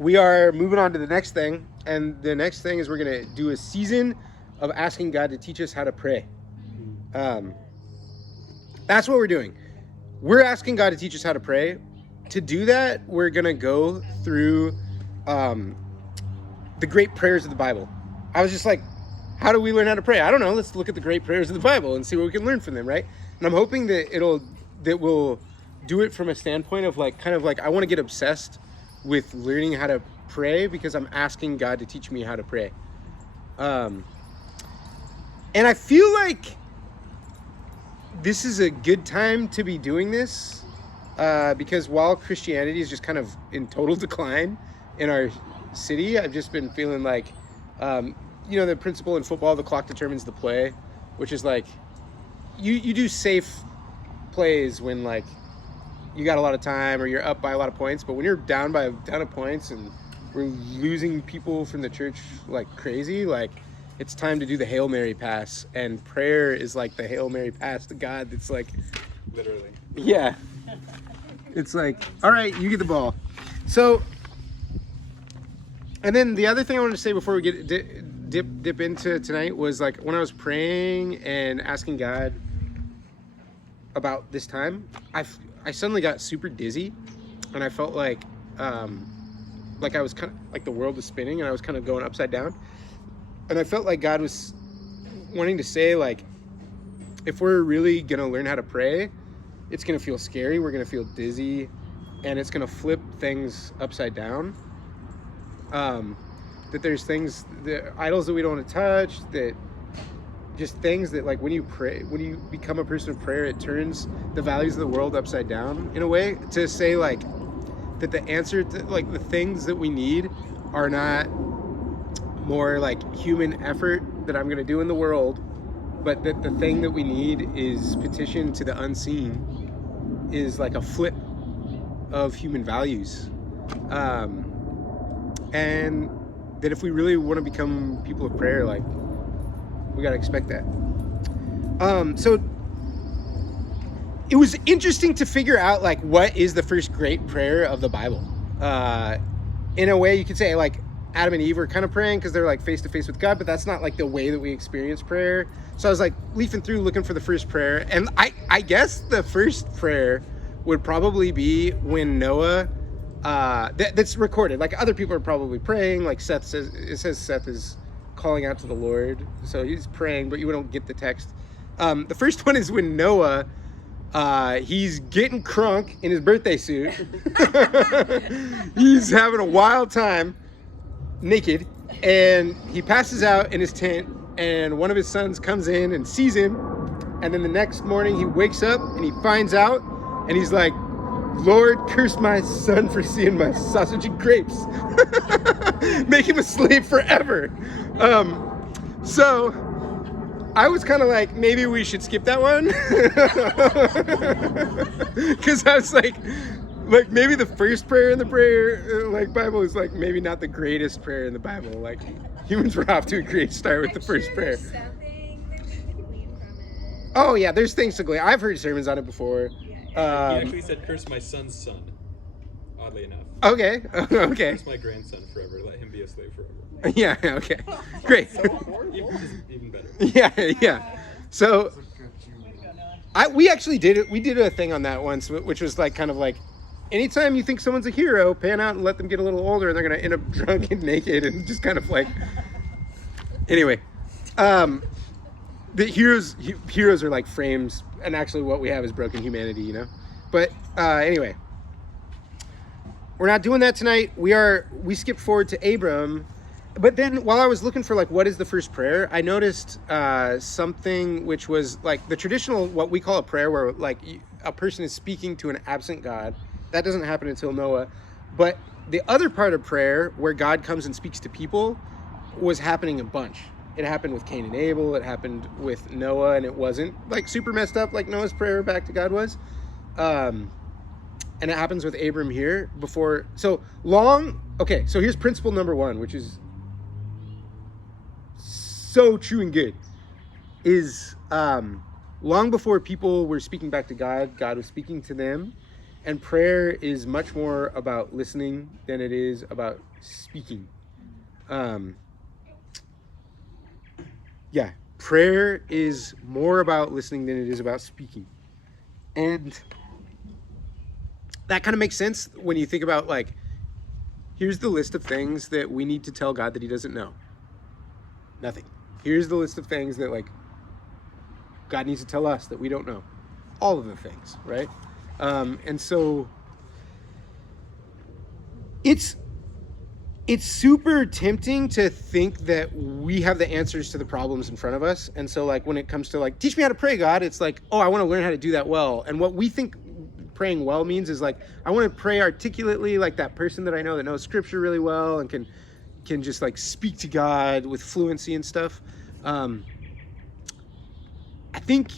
we are moving on to the next thing, and the next thing is we're going to do a season of asking God to teach us how to pray. That's what we're doing. We're asking God to teach us how to pray. To do that, we're going to go through the great prayers of the Bible. I was just like, how do we learn how to pray? I don't know. Let's look at the great prayers of the Bible and see what we can learn from them, right? And I'm hoping that we'll do it from a standpoint of like, kind of like, I want to get obsessed with learning how to pray because I'm asking God to teach me how to pray. And I feel like this is a good time to be doing this because while Christianity is just kind of in total decline in our city, I've just been feeling like, the principle in football, the clock determines the play, which is like, you do safe plays when like you got a lot of time or you're up by a lot of points, but when you're down by a ton of points and we're losing people from the church like crazy, like it's time to do the Hail Mary pass, and prayer is like the Hail Mary pass to God. That's like, literally. Yeah. It's like, all right, you get the ball. So, and then the other thing I wanted to say before we get dip into tonight was like when I was praying and asking God about this time, I suddenly got super dizzy, and I felt like I was kind of like the world was spinning and I was kind of going upside down. And I felt like God was wanting to say, like, if we're really going to learn how to pray, it's going to feel scary. We're going to feel dizzy, and it's going to flip things upside down. That there's things, the idols that we don't want to touch, that just things that like when you pray, when you become a person of prayer, it turns the values of the world upside down in a way to say like that the answer to like the things that we need are not more like human effort that I'm going to do in the world, but that the thing that we need is petition to the unseen, is like a flip of human values. And that if we really want to become people of prayer, like we got to expect that. So it was interesting to figure out like what is the first great prayer of the Bible. In a way you could say like Adam and Eve were kind of praying because they're like face to face with God, but that's not like the way that we experience prayer. So I was like leafing through looking for the first prayer, and I guess the first prayer would probably be when Noah that's recorded. Like other people are probably praying, like Seth says, it says Seth is calling out to the Lord, so he's praying, but you don't get the text. The first one is when Noah he's getting crunk in his birthday suit. He's having a wild time naked, and he passes out in his tent, and one of his sons comes in and sees him, and then the next morning he wakes up and he finds out, and he's like, Lord, curse my son for seeing my sausage and grapes. Make him a slave forever. So I was kind of like, maybe we should skip that one. Because I was like maybe the first prayer in the prayer like Bible is like maybe not the greatest prayer in the Bible. Like humans were off to a great start with the first prayer. Oh yeah, there's things to glean. I've heard sermons on it before. He actually said, curse my son's son, oddly enough. Okay. Curse my grandson forever, let him be a slave forever. Yeah, okay. Great. Even better. Yeah. So we actually did it. We did a thing on that once, which was like kind of like, anytime you think someone's a hero, pan out and let them get a little older, and they're going to end up drunk and naked and just kind of like, anyway. The heroes are like frames, and actually what we have is broken humanity, you know? But anyway, we're not doing that tonight. We skipped forward to Abram, but then while I was looking for like what is the first prayer, I noticed something which was like the traditional, what we call a prayer, where like a person is speaking to an absent God. That doesn't happen until Noah. But the other part of prayer, where God comes and speaks to people, was happening a bunch. It happened with Cain and Abel. It happened with Noah, and it wasn't like super messed up like Noah's prayer back to God was. And it happens with Abram here before. So here's principle number 1, which is so true and good, is long before people were speaking back to God, God was speaking to them. And prayer is much more about listening than it is about speaking. Yeah, prayer is more about listening than it is about speaking. And that kind of makes sense when you think about, like, here's the list of things that we need to tell God that he doesn't know. Nothing. Here's the list of things that, like, God needs to tell us that we don't know. All of the things, right? And so it's super tempting to think that we have the answers to the problems in front of us. And so, like, when it comes to, like, teach me how to pray, God, it's like, oh, I want to learn how to do that well. And what we think praying well means is, like, I want to pray articulately, like that person that I know that knows scripture really well and can just, like, speak to God with fluency and stuff. I think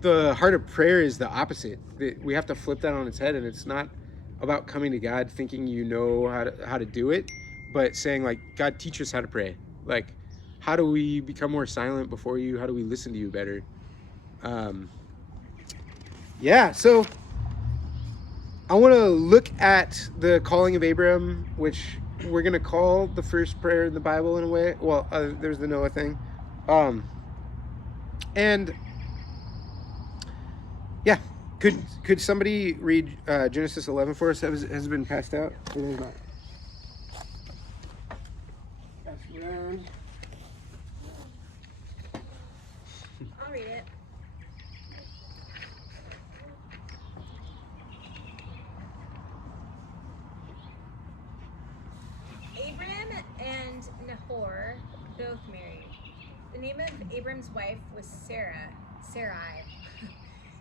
the heart of prayer is the opposite. We have to flip that on its head, and it's not about coming to God thinking you know how to do it, but saying, like, God, teach us how to pray. Like, how do we become more silent before you? How do we listen to you better? Yeah, so I want to look at the calling of Abram, which we're going to call the first prayer in the Bible in a way. Well, there's the Noah thing. And yeah, could somebody read Genesis 11 for us? That has been passed out. It is not. Pass it around. I'll read it. Abram and Nahor both married. The name of Abram's wife was Sarai,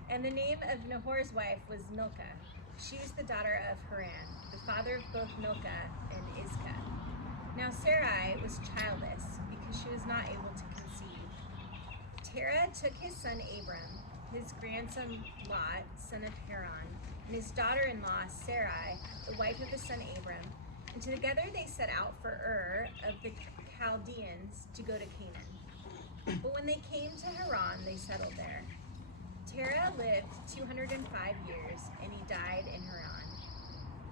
and the name of Nahor's wife was Milcah. She was the daughter of Haran, the father of both Milcah and Iscah. Now Sarai was childless because she was not able to conceive. Terah took his son Abram, his grandson Lot, son of Haran, and his daughter-in-law Sarai, the wife of his son Abram, and together they set out for Ur of the Chaldeans to go to Canaan. But when they came to Haran, they settled there. Terah lived 205 years, and he died in Haran.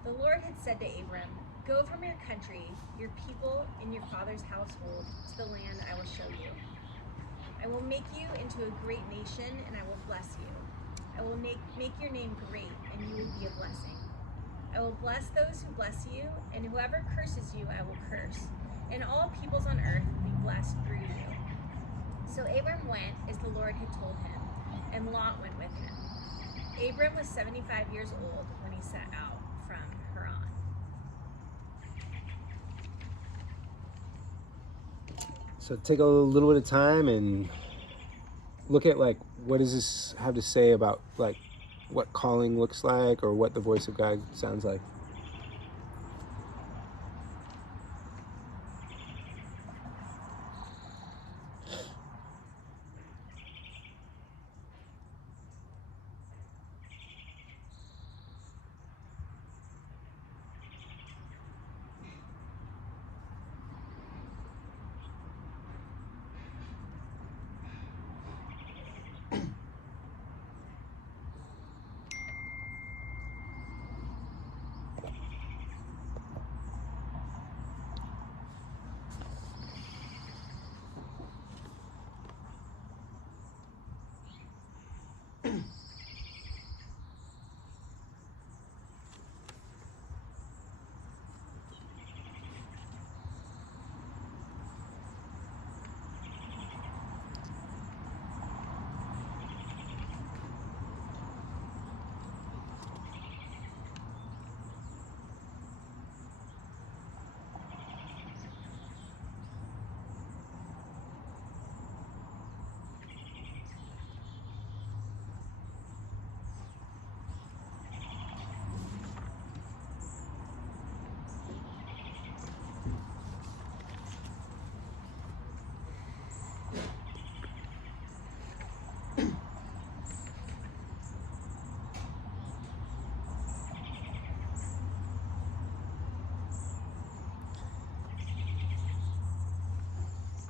The Lord had said to Abram, "Go from your country, your people, and your father's household to the land I will show you. I will make you into a great nation, and I will bless you. I will make your name great, and you will be a blessing. I will bless those who bless you, and whoever curses you I will curse, and all peoples on earth will be blessed through you." So Abram went as the Lord had told him, and Lot went with him. Abram was 75 years old when he set out from Haran. So take a little bit of time and look at, like, what does this have to say about, like, what calling looks like or what the voice of God sounds like.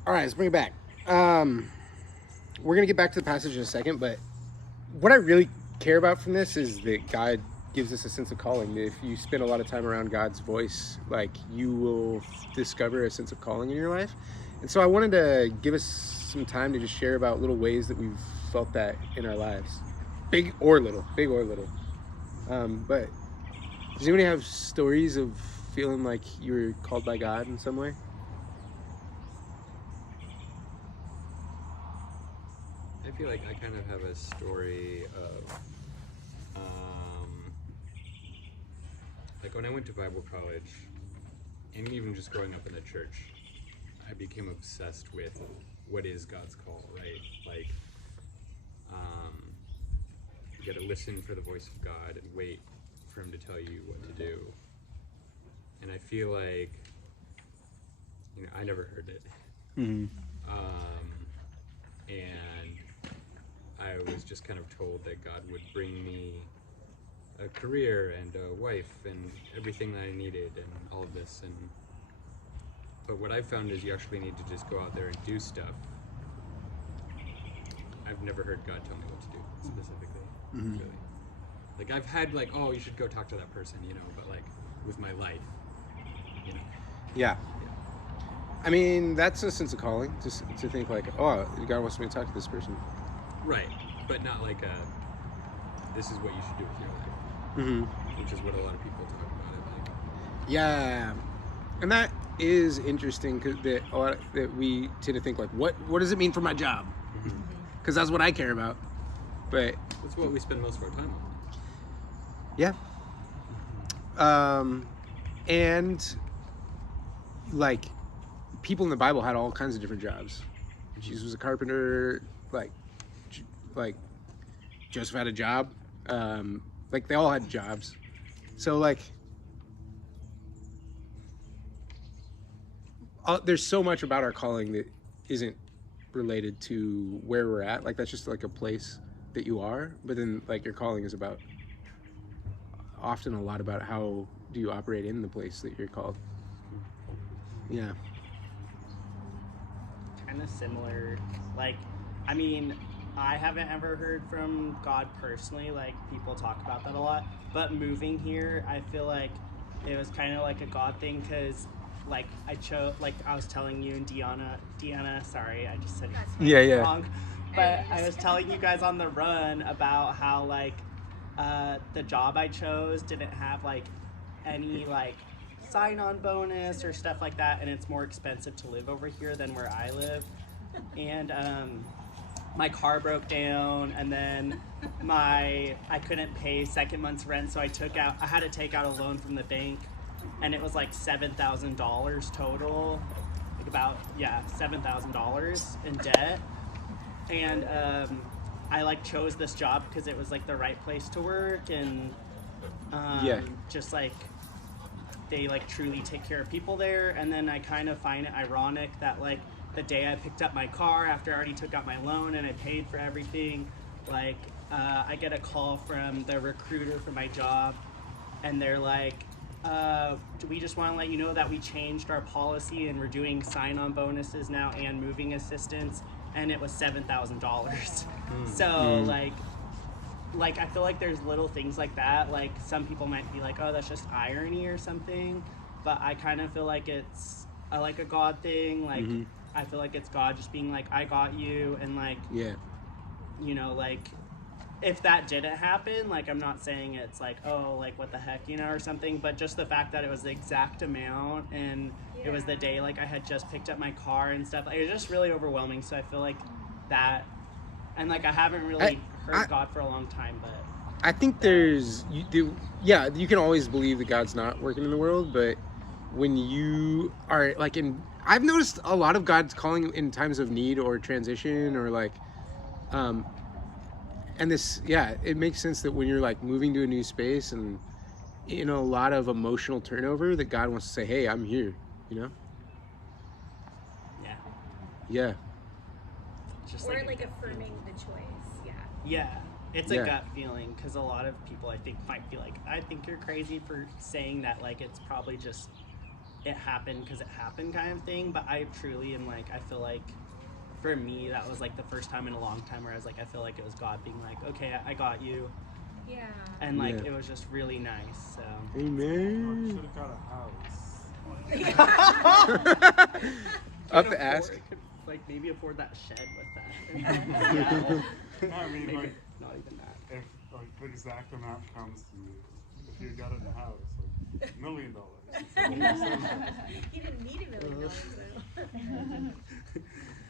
All right, let's bring it back. We're going to get back to the passage in a second, but what I really care about from this is that God gives us a sense of calling. If you spend a lot of time around God's voice, like you will discover a sense of calling in your life. And so I wanted to give us some time to just share about little ways that we've felt that in our lives, big or little. But does anybody have stories of feeling like you were called by God in some way? I feel like I kind of have a story of, like when I went to Bible college, and even just growing up in the church, I became obsessed with what is God's call, right? Like, you gotta listen for the voice of God and wait for Him to tell you what to do. And I feel like, I never heard it. Mm-hmm. And I was just kind of told that God would bring me a career and a wife and everything that I needed and all of this. But what I've found is you actually need to just go out there and do stuff. I've never heard God tell me what to do specifically, really. Like I've had like, oh, you should go talk to that person, but like with my life, Yeah. I mean, that's a sense of calling, just to think like, oh, God wants me to talk to this person. Right, but not like this is what you should do with your life, Mm-hmm. which is what a lot of people talk about it like. Yeah, and that is interesting because that we tend to think like, what does it mean for my job? Because that's what I care about. But That's what we spend most of our time on. yeah, and like people in the Bible had all kinds of different jobs. Jesus was a carpenter. Like Joseph had a job. Like they all had jobs. So like there's so much about our calling that isn't related to where we're at. Like that's just like a place that you are. But then like your calling is about often a lot about how do you operate in the place that you're called. Yeah. Kind of similar. Like, I mean, I haven't ever heard from God personally. Like, people talk about that a lot. But moving here, I feel like it was kind of like a God thing because, like, I was telling you and Deanna, sorry, I just said Yeah. wrong. But I was telling you guys on the run about how, like, the job I chose didn't have, like, any, like, sign-on bonus or stuff like that, and it's more expensive to live over here than where I live. And my car broke down, and then I couldn't pay second month's rent, so I had to take out a loan from the bank, and it was like $7,000 total, like about $7,000 in debt. And I like chose this job because it was like the right place to work, and just like they like truly take care of people there. And then I kind of find it ironic that like the day I picked up my car after I already took out my loan and I paid for everything, like I get a call from the recruiter for my job, and they're like, we just want to let you know that we changed our policy and we're doing sign-on bonuses now and moving assistance, and it was $7,000. So like I feel like there's little things like that. Like some people might be like, oh, that's just irony or something, but I kind of feel like it's like a God thing. Like I feel like it's God just being like, I got you, and like like if that didn't happen, like I'm not saying it's like, oh, like what the heck, or something, but just the fact that it was the exact amount and it was the day like I had just picked up my car and stuff, like, it was just really overwhelming. So I feel like that, and like I haven't really heard God for a long time, but I think you can always believe that God's not working in the world, but when you are like I've noticed a lot of God's calling in times of need or transition or like and this it makes sense that when you're like moving to a new space and a lot of emotional turnover, that God wants to say, hey, I'm here, yeah just or like affirming the choice. It's a gut feeling, because a lot of people I think might be like, I think you're crazy for saying that, like it's probably just it happened because it happened kind of thing. But I truly am like, I feel like for me that was like the first time in a long time where I was like, I feel like it was God being like, okay, I got you, Yeah. And like Yeah. it was just really nice. So Amen. Should have got a house. Up Could the ask. could, like maybe afford that shed with that. Yeah, well, No, I mean, maybe like, not even that. if like the exact amount comes to you, if you got it in a house, like $1 million. He didn't need $1 million though.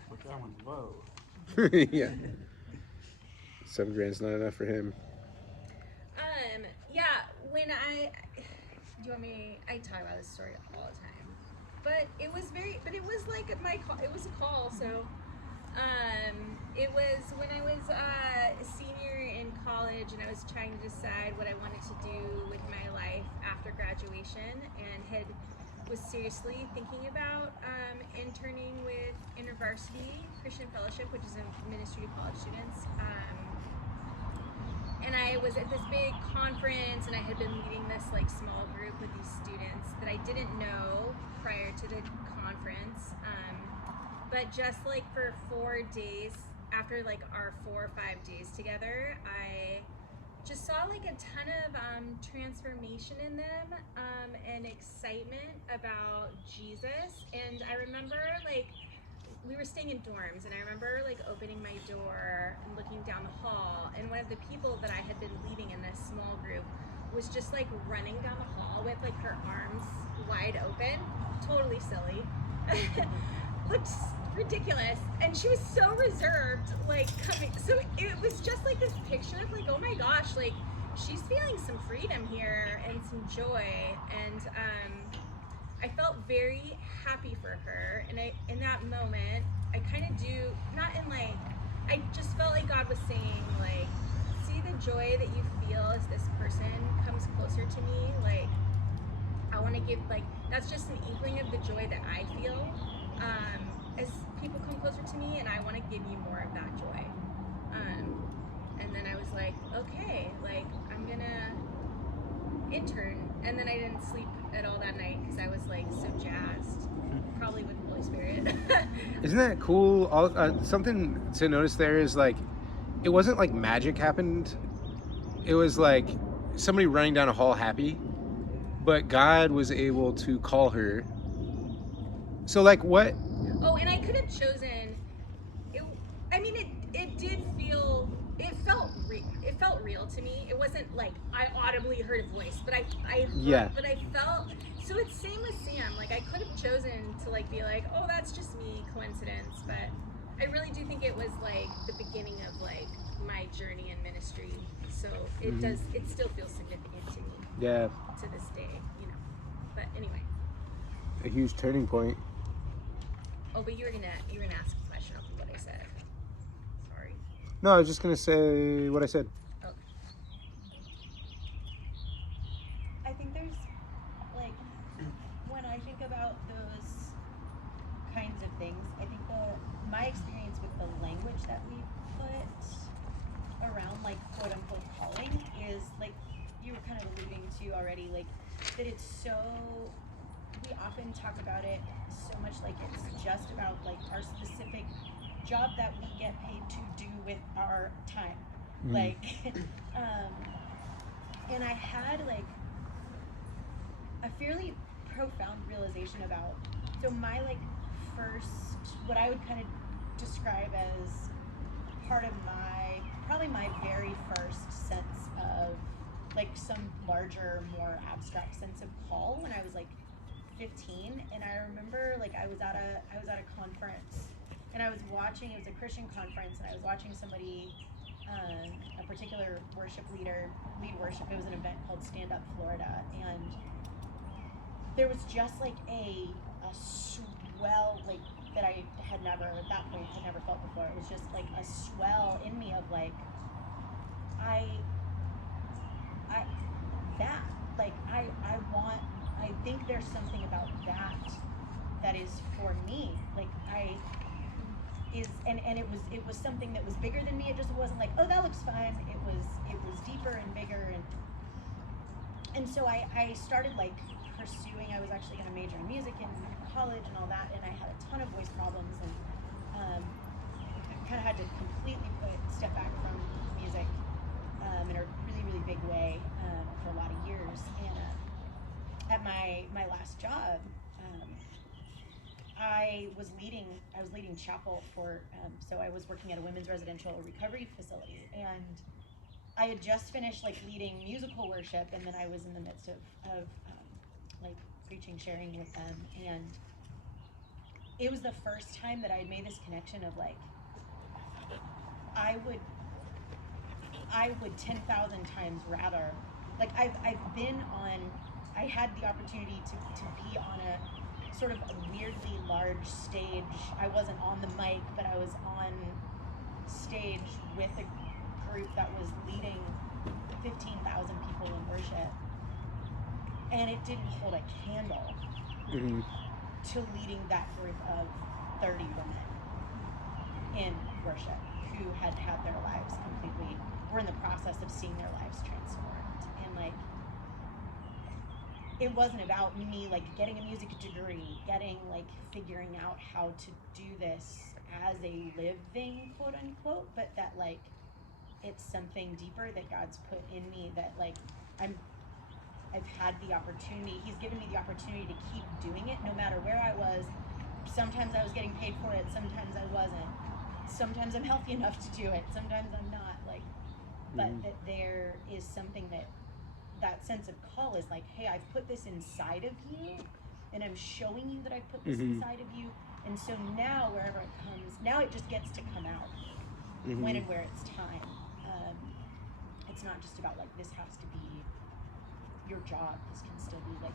Like that one's low. Yeah. $7,000's not enough for him. Yeah, when do you want me, I talk about this story all the time, but it was like it was a call, so, it was when I was a senior in college and I was trying to decide what I wanted to do with my life after graduation, and was seriously thinking about interning with InterVarsity Christian Fellowship, which is a ministry to college students. And I was at this big conference, and I had been leading this like small group with these students that I didn't know prior to the conference. But just like for 4 days, after like our 4 or 5 days together, I just saw like a ton of transformation in them, and excitement about Jesus. And I remember like we were staying in dorms, and I remember like opening my door and looking down the hall, and one of the people that I had been leading in this small group was just like running down the hall with like her arms wide open, totally silly. Looked ridiculous, and she was so reserved, like coming, so it was just like this picture of like, oh my gosh, like she's feeling some freedom here and some joy. And I felt very happy for her, and in that moment I kind of I just felt like God was saying, like, see the joy that you feel as this person comes closer to me, like I want to give, like, that's just an inkling of the joy that I feel as people come closer to me, and I want to give you more of that joy. And then I was like, okay, like I'm gonna intern, and then I didn't sleep at all that night because I was like so jazzed, probably with the Holy Spirit. Isn't that cool? Something to notice there is like, it wasn't like magic happened. It was like somebody running down a hall happy, but God was able to call her. So like what? Oh, and I could have chosen. It felt real to me. It wasn't like I audibly heard a voice, but I heard, Yeah. but I felt. So it's same with Sam. Like I could have chosen to like be like, oh, that's just me, coincidence. But I really do think it was like the beginning of like my journey in ministry. So it it still feels significant to me Yeah, to this day, you know. But anyway. a huge turning point. Oh, but you were gonna ask a question off of what I said. Sorry. No, I was just gonna say what I said. Okay. I think there's, like, when I think about those kinds of things, I think my experience with the language that we put around, like, quote unquote calling is, like, you were kind of alluding to already, like, that it's so, we often talk about it so much like it's just about, like, our specific job that we get paid to do with our time. Like, and I had, like, a fairly profound realization about, so my, like, first, what I would kind of describe as part of probably my very first sense of, like, some larger, more abstract sense of call when I was, like, 15. And I remember, like, I was at a conference, and I was watching, it was a Christian conference, and I was watching somebody, a particular worship leader lead worship. It was an event called Stand Up Florida, and there was just like a swell, like, that I had never, at that point, had never felt before. It was just like a swell in me of like, I think there's something about that is for me. Like, and it was something that was bigger than me. It just wasn't like, oh, that looks fun. It was deeper and bigger, and so I started, like, pursuing. I was actually going to major in music in college and all that, and I had a ton of voice problems, and kind of had to completely step back from music in a really, really really big way for a lot of years. And at my last job, I was leading chapel for, so I was working at a women's residential recovery facility, and I had just finished like leading musical worship, and then I was in the midst of like preaching, sharing with them, and it was the first time that I had made this connection of like, I would 10,000 times rather, like I had the opportunity to be on a sort of a weirdly large stage. I wasn't on the mic, but I was on stage with a group that was leading 15,000 people in worship. And it didn't hold a candle to leading that group of 30 women in worship who had had their lives completely, were in the process of seeing their lives transformed. And like, it wasn't about me like getting a music degree, figuring out how to do this as a living, quote unquote, but that like it's something deeper that God's put in me, that like I've had the opportunity, He's given me the opportunity to keep doing it no matter where I was. Sometimes I was getting paid for it, sometimes I wasn't. Sometimes I'm healthy enough to do it, sometimes I'm not, like, but that there is something that sense of call is like, hey, I've put this inside of you, and I'm showing you that I've put this inside of you, and so now wherever it comes, now it just gets to come out when and where it's time. It's not just about like, this has to be your job. This can still be like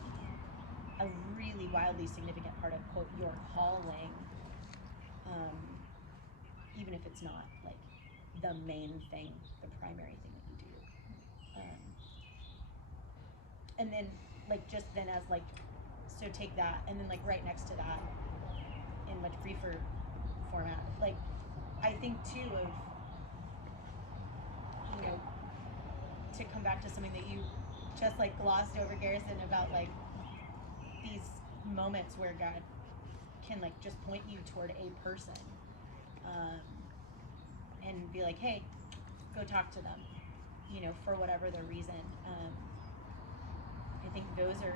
a really wildly significant part of, quote, your calling, even if it's not like the main thing, the primary thing that you do. And then like, just then as like, so take that, and then like right next to that in much briefer format, like I think too of, you know, to come back to something that you just like glossed over, Garrison, about like these moments where God can like just point you toward a person, and be like, hey, go talk to them, you know, for whatever the reason. I think those are,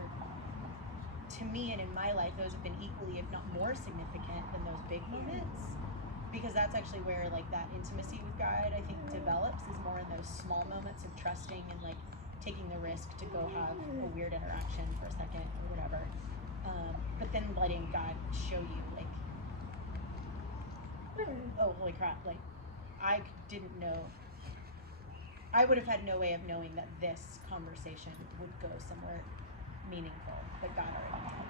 to me and in my life, those have been equally, if not more significant than those big moments, because that's actually where like that intimacy with God, I think, develops, is more in those small moments of trusting and like taking the risk to go have a weird interaction for a second or whatever, but then letting God show you like, oh holy crap, like I didn't know, I would have had no way of knowing that this conversation would go somewhere meaningful, but God already had.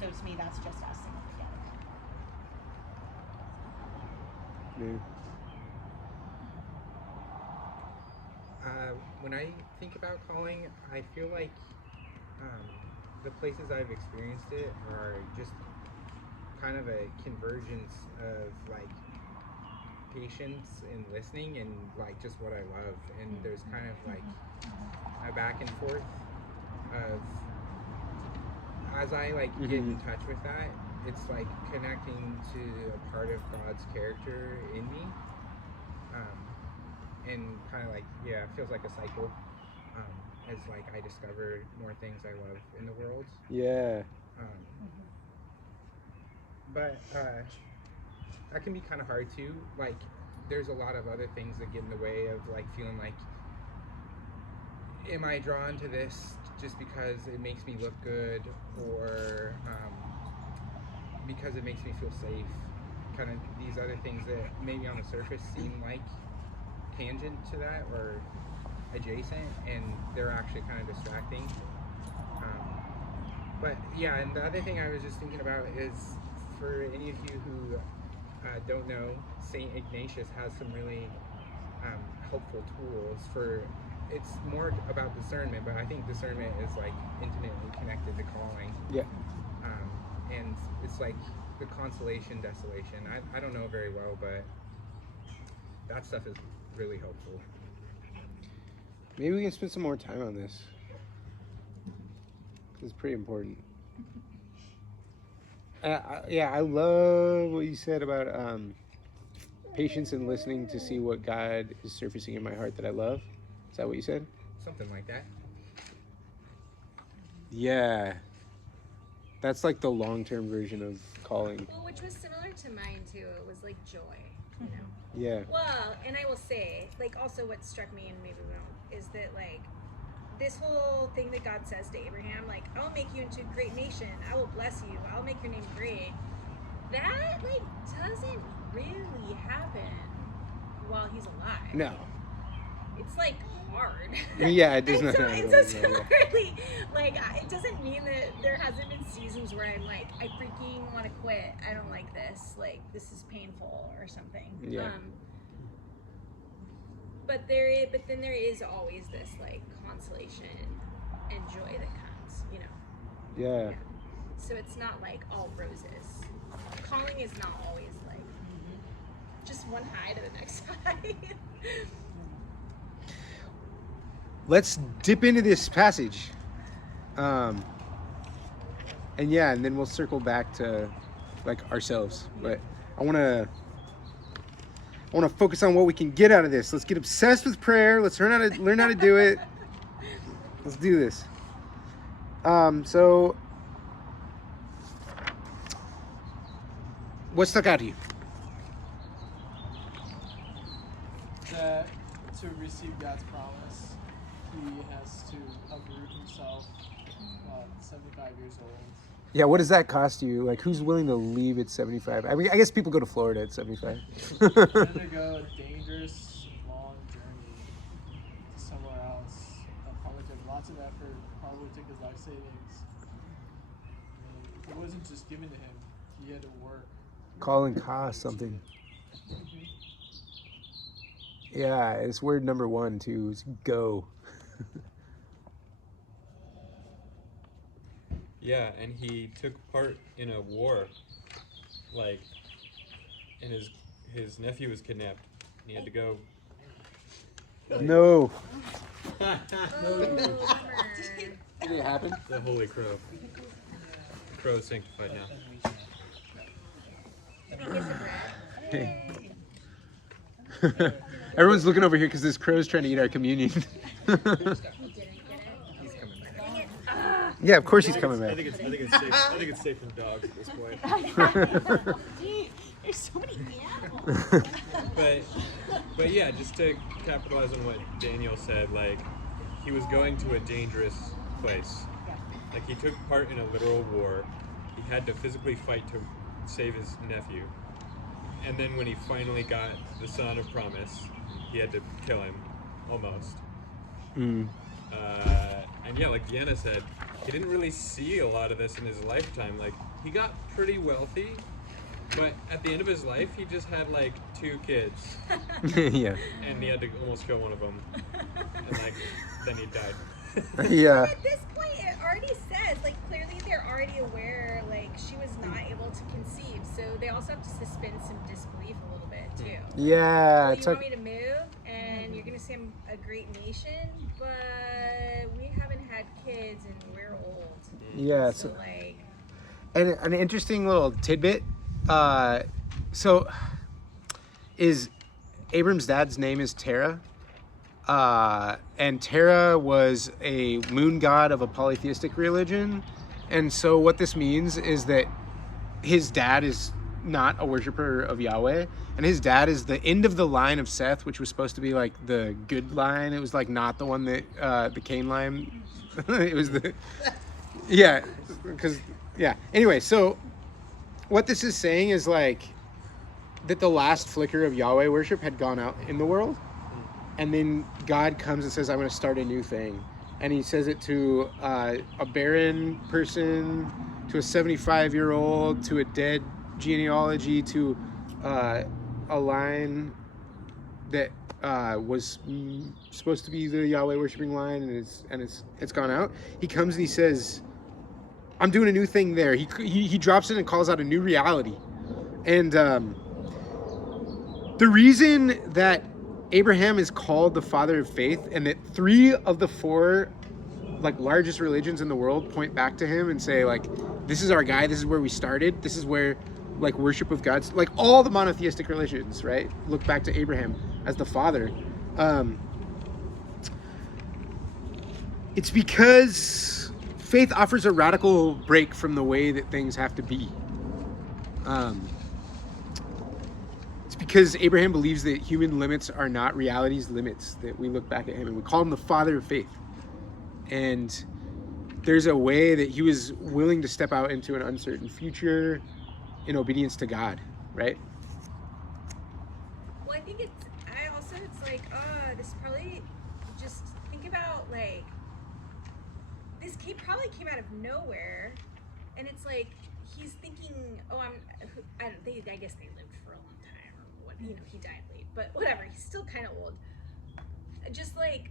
So to me, that's just us singing together. When I think about calling, I feel like the places I've experienced it are just kind of a convergence of like patience and listening and like just what I love, and there's kind of like a back and forth of, as I like get in touch with that, it's like connecting to a part of God's character in me, and kind of like, yeah, it feels like a cycle, as like I discover more things I love in the world. But that can be kind of hard too. Like, there's a lot of other things that get in the way of like feeling like, am I drawn to this just because it makes me look good, or because it makes me feel safe? Kind of these other things that maybe on the surface seem like tangent to that or adjacent, and they're actually kind of distracting. But yeah, and the other thing I was just thinking about is, for any of you who don't know, Saint Ignatius has some really helpful tools for, it's more about discernment, but I think discernment is like intimately connected to calling. And it's like the consolation, desolation. I don't know very well, but that stuff is really helpful. Maybe we can spend some more time on this. It's pretty important. I love what you said about patience in listening to see what God is surfacing in my heart that I love. Is that what you said? Something like that. Yeah. That's like the long-term version of calling. Well, which was similar to mine too. It was like joy, you know. Yeah. Well, and I will say, like, also what struck me, and maybe we don't, is that like this whole thing that God says to Abraham, like, I'll make you into a great nation. I will bless you. I'll make your name great. That like doesn't really happen while he's alive. No. It's like hard. Yeah, it does And not so, happen and like so that, yeah. similarly, like it doesn't mean that there hasn't been seasons where I'm like, I freaking want to quit. I don't like this. Like this is painful or something. Yeah. But then there is always this like consolation and joy that comes, you know. Yeah. So it's not like all roses. Calling is not always like just one high to the next high. Let's dip into this passage. And then we'll circle back to like ourselves. But I want to focus on what we can get out of this. Let's get obsessed with prayer. Let's learn how to do it. Let's do this. So what stuck out to you? That to receive God's promise, he has to uproot himself, 75 years old. Yeah, what does that cost you? Like, who's willing to leave at 75? I mean, I guess people go to Florida at 75. Undergo a dangerous, long journey to somewhere else. That probably took lots of effort, probably took his life savings. I mean, it wasn't just given to him, he had to work. Calling costs something. Yeah, it's word number 1 too. Is go. Yeah, and he took part in a war, like, and his nephew was kidnapped, and he had to go. No. Oh, bummer. Did it happen? The Holy Crow. The crow is sanctified now. Hey. Everyone's looking over here because this crow's trying to eat our communion. He didn't get it. He's coming back. Dang it. Yeah, of course he's coming I back. think it's safe from dogs at this point. There's so many animals. But yeah, just to capitalize on what Daniel said, like he was going to a dangerous place. Like he took part in a literal war. He had to physically fight to save his nephew. And then when he finally got the son of promise, he had to kill him, almost. Mm. And yeah, like Deanna said, he didn't really see a lot of this in his lifetime. Like he got pretty wealthy, but at the end of his life, he just had like 2 kids, Yeah. and he had to almost kill one of them, and like then he died. Yeah. At this point, it already says, like, clearly they're already aware, like, she was not able to conceive. So they also have to suspend some disbelief a little bit, too. Yeah. So It's you like, want me to move, and you're going to say I'm a great nation, but we haven't had kids, and we're old. yeah. So, So, like, and an interesting little tidbit. So, is Abram's dad's name is Terah. And Terah was a moon god of a polytheistic religion. And so what this means is that his dad is not a worshiper of Yahweh. And his dad is the end of the line of Seth, which was supposed to be like the good line. It was like not the one that, the Cain line. It was the, yeah, because, yeah. Anyway, so what this is saying is like that the last flicker of Yahweh worship had gone out in the world. And then God comes and says, I'm going to start a new thing. And he says it to a barren person, to a 75-year-old, to a dead genealogy, to a line that was supposed to be the Yahweh worshiping line, and it's gone out. He comes and he says, I'm doing a new thing there. He drops in and calls out a new reality. And the reason that Abraham is called the father of faith, and that 3 of the 4 like largest religions in the world point back to him and say like, this is our guy, this is where we started, this is where like worship of God's, like all the monotheistic religions, right, look back to Abraham as the father. It's because faith offers a radical break from the way that things have to be. It's because Abraham believes that human limits are not reality's limits, that we look back at him and we call him the father of faith. And there's a way that he was willing to step out into an uncertain future in obedience to God, right? Well, I think it's like, this probably, just think about, like, this probably came out of nowhere, and it's like, he's thinking, I guess they lived for a long time, or what, he died late, but whatever, he's still kind of old. Just like,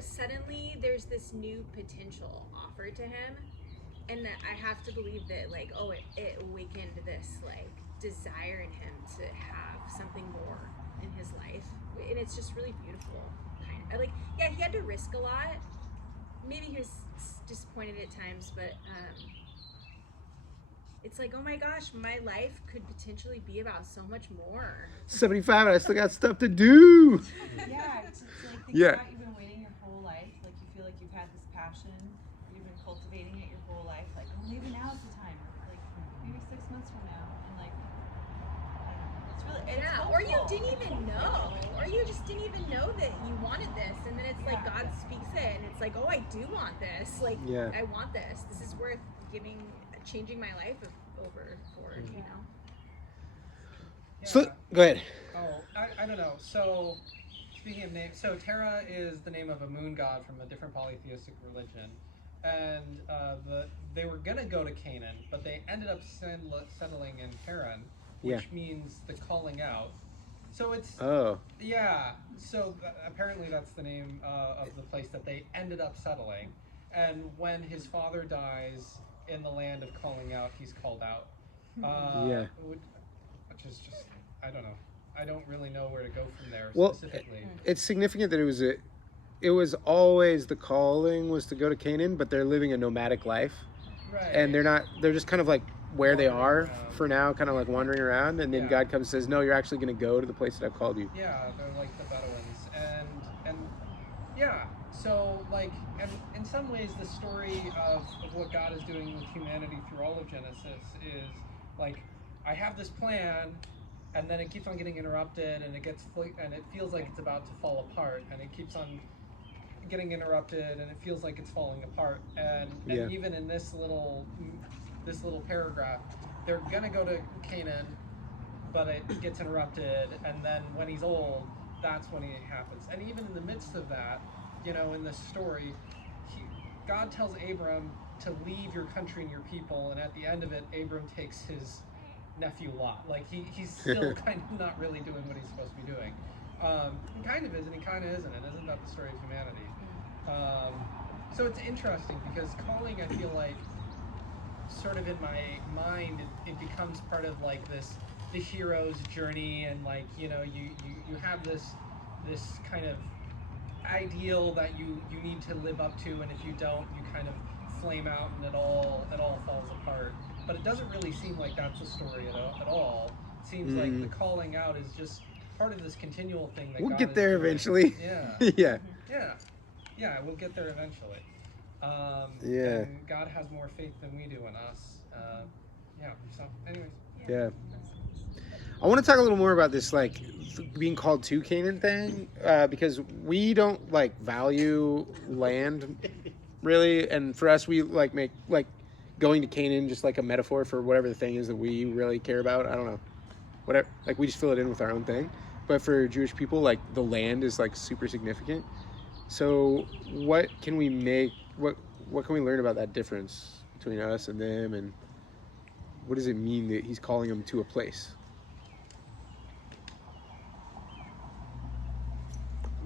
suddenly there's this new potential offered to him, and that I have to believe that, like, it awakened this, like, desire in him to have something more in his life, and it's just really beautiful, kind of. Like, yeah, he had to risk a lot. Maybe he was disappointed at times, but it's like, oh my gosh, my life could potentially be about so much more. 75 and I still got stuff to do. Yeah, it's like think Yeah. about you've been waiting your whole life, like you feel like you've had this passion, you've been cultivating it your whole life, like, oh, maybe now's the time, like maybe 6 months from now, and like, I don't know, it's really, it's Yeah, or you hopeful. didn't even know, or you just didn't even know that you wanted this, and then it's like Yeah. God speaks it, and it's like, oh, I do want this. Like, Yeah. I want this. This is worth changing my life over for. You know. So, go ahead. Oh, I don't know. So, speaking of names, so Terra is the name of a moon god from a different polytheistic religion, and they were gonna go to Canaan, but they ended up settling in Haran, which means the calling out. So it's yeah. So apparently that's the name of the place that they ended up settling, and when his father dies in the land of calling out, he's called out. Which is just, I don't know. I don't really know where to go from there specifically. It's significant that it was always the calling was to go to Canaan, but they're living a nomadic life. Right. And they're just kind of like where they are for now, kind of like wandering around, and then God comes and says, no, you're actually going to go to the place that I've called you. Yeah, they're like the Bedouins. And yeah, so like, and in some ways the story of what God is doing with humanity through all of Genesis is like, I have this plan, and then it keeps on getting interrupted, and and it feels like it's about to fall apart, and it keeps on getting interrupted, and it feels like it's falling apart. And even in this little paragraph, they're gonna go to Canaan, but it gets interrupted, and then when he's old, that's when it happens. And even in the midst of that, in this story, God tells Abram to leave your country and your people, and at the end of it, Abram takes his nephew Lot. Like he's still kind of not really doing what he's supposed to be doing. He kind of is, and he kind of isn't. It isn't about the story of humanity. So it's interesting because calling, I feel like, sort of in my mind, it becomes part of like the hero's journey, and like you have this kind of ideal that you need to live up to, and if you don't, you kind of flame out and it all falls apart. But it doesn't really seem like that's the story at all. It seems like the calling out is just part of this continual thing that we'll God get is there doing. eventually. Yeah, we'll get there eventually. And God has more faith than we do in us. So anyways. Yeah. I want to talk a little more about this, like, being called to Canaan thing, because we don't, like, value land, really, and for us, we, like, make, like, going to Canaan just, like, a metaphor for whatever the thing is that we really care about. I don't know. Whatever. Like, we just fill it in with our own thing. But for Jewish people, like, the land is, like, super significant. So what can we make, what can we learn about that difference between us and them, and what does it mean that he's calling them to a place?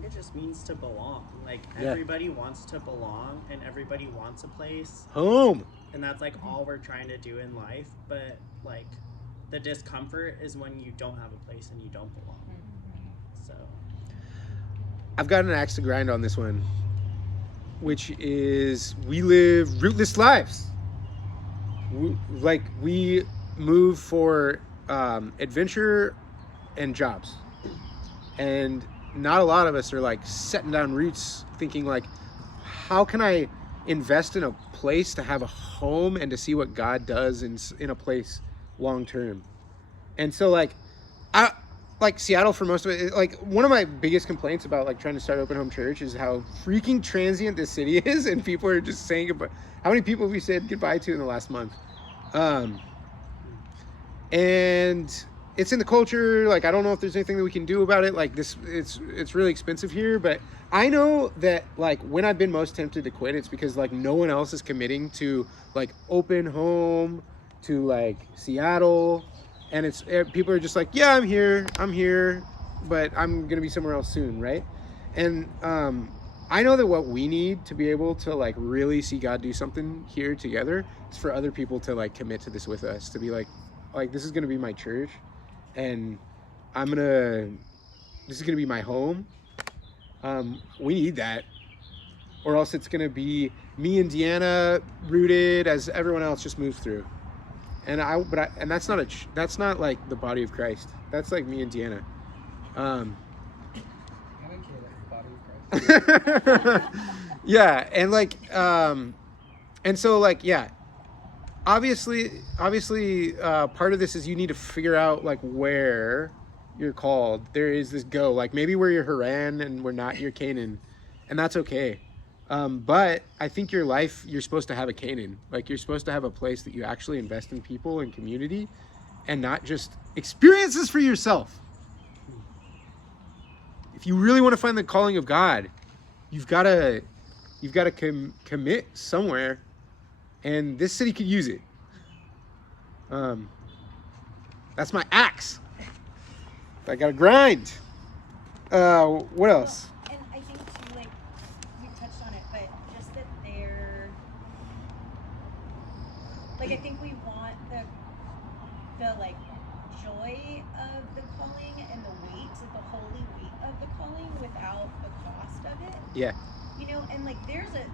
It just means to belong. Like everybody wants to belong, and everybody wants a place. Home. And that's like all we're trying to do in life. But like the discomfort is when you don't have a place and you don't belong. So I've got an axe to grind on this one, which is we live rootless lives. We move for adventure and jobs, and not a lot of us are like setting down roots thinking like, how can I invest in a place to have a home and to see what God does in a place long term. And so like I like Seattle for most of it, like one of my biggest complaints about like trying to start Open Home Church is how freaking transient this city is, and people are just saying goodbye. How many people have we said goodbye to in the last month? And it's in the culture. Like, I don't know if there's anything that we can do about it. Like this, it's really expensive here, but I know that like when I've been most tempted to quit, it's because like no one else is committing to like Open Home, to like Seattle. And it's people are just like, yeah, I'm here, but I'm gonna be somewhere else soon, right? And I know that what we need to be able to like really see God do something here together is for other people to like commit to this with us, to be like this is gonna be my church, and this is gonna be my home. We need that, or else it's gonna be me and Deanna rooted as everyone else just moves through. And that's not like the body of Christ. That's like me and Deanna. Yeah, and like and so like yeah, obviously part of this is you need to figure out like where you're called. There is this go, like maybe we're your Haran and we're not your Canaan, and that's okay. But I think your life, you're supposed to have a Canaan. Like you're supposed to have a place that you actually invest in people and community, and not just experiences for yourself. If you really want to find the calling of God, you've got to commit somewhere, and this city could use it. That's my axe. I got to grind. What else? And I think too, like we touched on it, but just that they're like, I think we want the like joy of the calling and the weight, the holy weight of the calling without the cost of it. Yeah. You know, and like there's an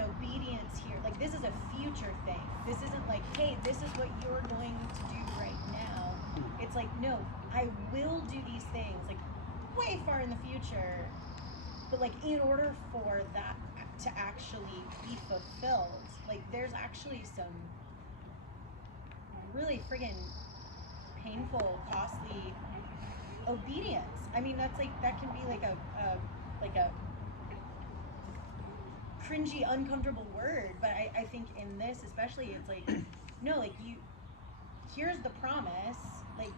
obedience here. Like this is a future thing. This isn't like, hey, this is what you're going to do right now. It's like, no, I will do these things like way far in the future. But like in order for that to actually be fulfilled, like there's actually some really friggin' painful, costly obedience. I mean, that's like, that can be like a cringy, uncomfortable word, but I think in this especially, it's like, no, like here's the promise, like,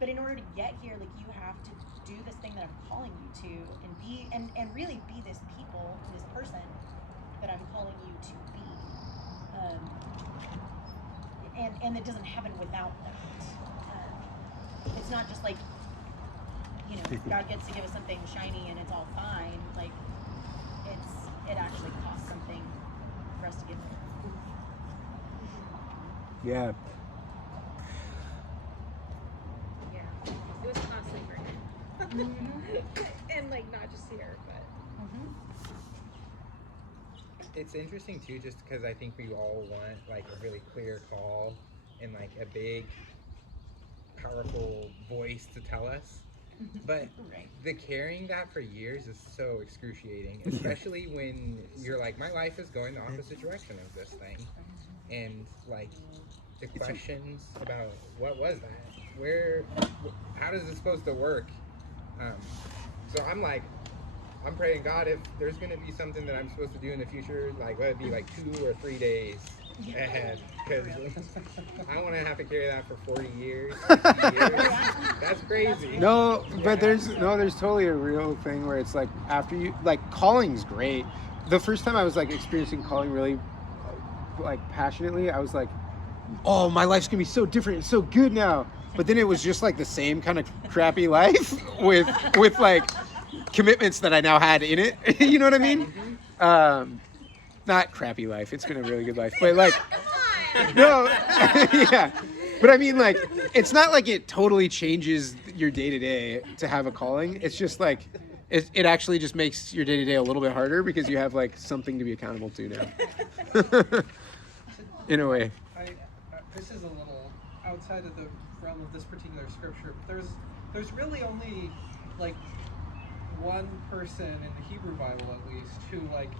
but in order to get here, like you have to do this thing that I'm calling you to, and be, and really be this people, this person that I'm calling you to be. And it doesn't happen without that. It's not just like, you know, God gets to give us something shiny and it's all fine. Like, it actually costs something for us to get there. Yeah. Yeah, it was costly for him. And like not just here, but It's interesting too, just because I think we all want like a really clear call and like a big, powerful voice to tell us. But the carrying that for years is so excruciating, especially when you're like, my life is going the opposite direction of this thing. And like the questions about what was that? How is this supposed to work? So I'm like, I'm praying, God, if there's going to be something that I'm supposed to do in the future, like let it be like 2 or 3 days ahead, because I don't want to have to carry that for 40 years. 50 years. That's crazy. No, but there's totally a real thing where it's like after you, like calling's great. The first time I was like experiencing calling really like passionately, I was like, oh, my life's gonna be so different, it's so good now. But then it was just like the same kind of crappy life with like commitments that I now had in it. You know what I mean? Not crappy life. It's been a really good life, but like, no, yeah. But I mean, like, it's not like it totally changes your day to day to have a calling. It's just like, it actually just makes your day to day a little bit harder because you have like something to be accountable to now. in a way. This is a little outside of the realm of this particular scripture. But there's really only like one person in the Hebrew Bible, at least, who like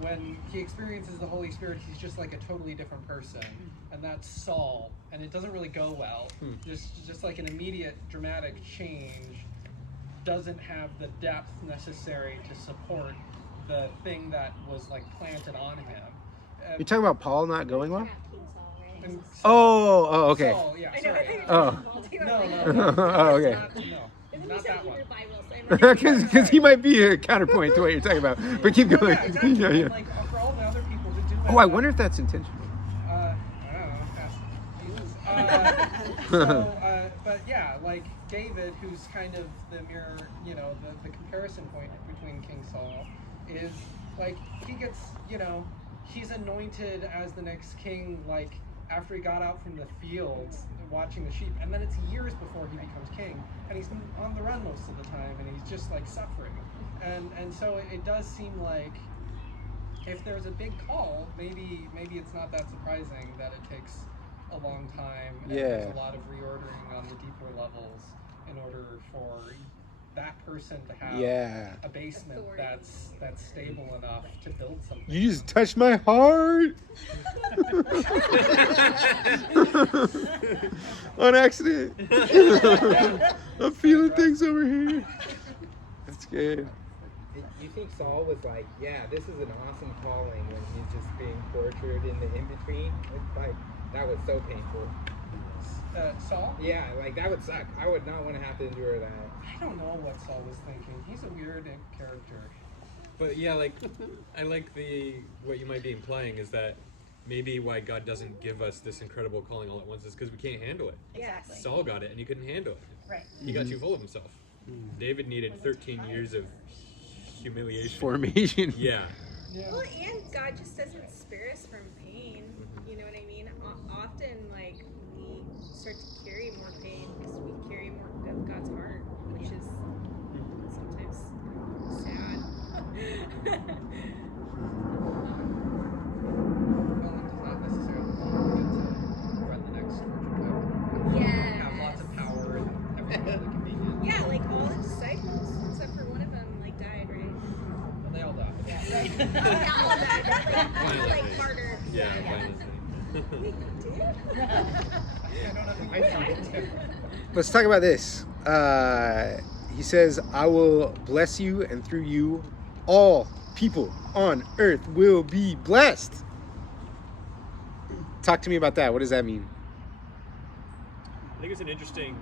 when he experiences the Holy Spirit, he's just like a totally different person, and that's Saul. And it doesn't really go well. Just like an immediate dramatic change doesn't have the depth necessary to support the thing that was like planted on him. You're talking about Paul not going well? King Saul, right? And Oh, okay. Saul, yeah, I know. sorry. Oh. No. Oh, okay. Isn't Not he that Hebrew one. Bible? So I'm Because he might be a counterpoint to what you're talking about. But keep going. Yeah, exactly. Yeah, And, yeah. like for all the other people who do that. Oh, I wonder if that's intentional. I don't know. Ask Jesus. But yeah, like David, who's kind of the mirror, the comparison point between King Saul, is like he gets, he's anointed as the next king, like after he got out from the fields watching the sheep, and then it's years before he becomes king, and he's on the run most of the time, and he's just like suffering, and so it does seem like if there's a big call, maybe it's not that surprising that it takes a long time, and there's a lot of reordering on the deeper levels in order for that person to have a basement that's stable enough to build something. You just touched my heart. On accident. I'm feeling things over here. That's good. You think Saul was like, yeah, this is an awesome calling when he's just being tortured in the in-between? It's like, that was so painful. Saul? Yeah, like that would suck. I would not want to have to endure that. I don't know what Saul was thinking. He's a weird character. But yeah, like I like what you might be implying is that maybe why God doesn't give us this incredible calling all at once is because we can't handle it. Exactly. Saul got it and he couldn't handle it. Right. He got too full of himself. David needed 13 years of humiliation. Formation. Yeah. Well, and God just doesn't spare us from pain. You know what I mean? Often, like, we start to carry more pain because we carry more of God's heart, which is sometimes sad. Well, it does not necessarily mean to run the next Fortune 500. Yeah. Have lots of power and everything really convenient. Yeah, like all the disciples, except for one of them, like died, right? And they all die. Yeah, all died. Right? Like martyr. Yeah, finally. Wait, they did? I don't know who you are. Let's talk about this. He says, I will bless you, and through you, all people on earth will be blessed. Talk to me about that. What does that mean? I think it's an interesting.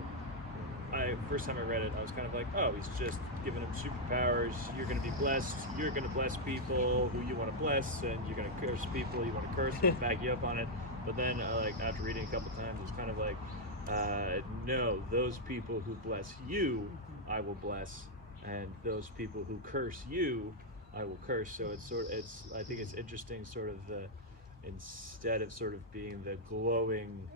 First time I read it, I was kind of like, oh, he's just giving them superpowers. You're going to be blessed. You're going to bless people who you want to bless, and you're going to curse people you want to curse, and back you up on it. But then, like after reading a couple times, it's kind of like, no, those people who bless you, I will bless, and those people who curse you, I will curse. So I think it's interesting, sort of instead of sort of being the glowing